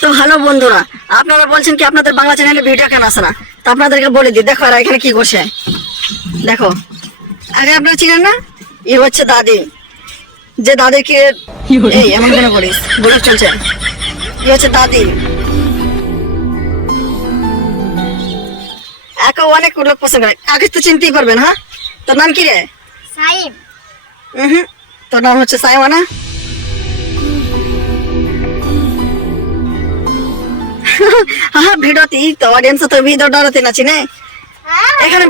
তো ভালো বন্ধুরা আপনারা বলছেন কি আপনাদের বাংলা চ্যানেলে ভিডিও কেন আসে না? তো আপনাদেরকে বলে দিই দেখো এরা এখানে কি করছে? দেখো আগে আপনারা চিনেন না? এ হচ্ছে দাদি। যে দাদিকে এই এমন কেন করিস বলে চলছে। ই হচ্ছে দাদি। একে অনেক লোক পছন্দ করে। আগে তো চিনতেই পারবেন হ্যাঁ? তোর নাম কি রে? সাইম। হুম তোর নাম হচ্ছে সাইমানা এখানে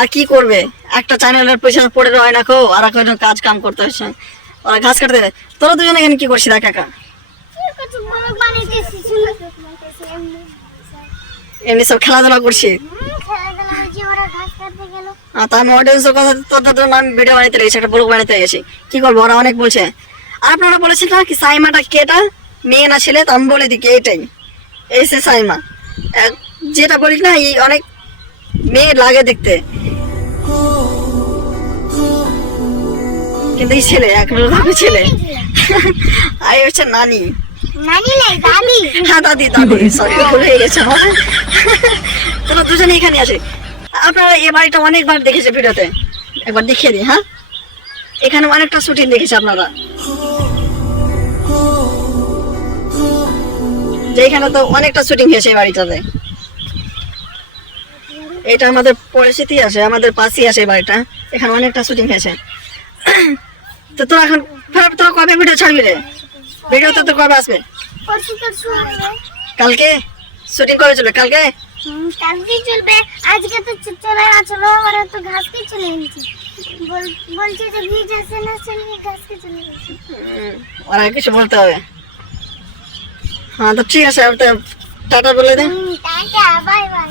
আর কি করবে? একটা চ্যানেলের পেছনে পড়ে রয় না খো, আর কোনো কাজ কাম করতে হচ্ছে। ওরা ঘাস কাটতে তোরা দুজনে এখানে কি করছিস? একা একা। এমনি সব খেলাধুলা করছি খেলাধুলা হয়েছে ওরা ঘাস কাটতে গেল আর তা আমি অডিয়েন্সের কথা তোদের জন্য আমি ভিডিও বানাইতে লেগেছি একটা ব্লগ বানাইতে গেছি কি করব? ওরা অনেক বলছে। আর আপনারা বলেছিলেন না কি সাইমাটা কেটা মেয়ে না ছেলে? তো আমি বলে দিই কি এইটাই। এই সে সাইমা। যেটা বলি না এই অনেক মেয়ে লাগে দেখতে। কিন্তু এই ছেলে এক রকমের ছেলে। আর এই হচ্ছে নানি। নানি নাই দাদি। হ্যাঁ দাদি দাদি। সরি ভুল হয়ে গেছে তোরা দুজনে এখানে আছে আপনারা এই বাড়িটা অনেকবার দেখেছে ভিডিওতে। একবার দেখিয়ে দিই হ্যাঁ? এখানে অনেকটা শুটিং দেখেছে আপনারা। যে এখানে তো অনেকটা শুটিং হয়েছে এই বাড়িটাতে। এটা আমাদের পরিস্থিতি আছে আমাদের পাশেই আছে এই বাড়িটা। এখানে অনেকটা শুটিং হয়েছে। তো তোরা এখন ফের তোরা কবে ভিডিও ছাড়বি রে? ভিডিও তো তোর কবে আসবে? কালকে? শুটিং করে চলবে? কালকে? কালকে চলবে। আজকে তো চলে না চলো ওরা তো ঘাসকে চলে গেছে বল- বলছে যে ভিজ আসে না চলে ঘাসকে চলে গেছে। ওরা কিছু বলতে হবে। হ্যাঁ তো ঠিক আছে টাটা বলে দে টাটা বাই বাই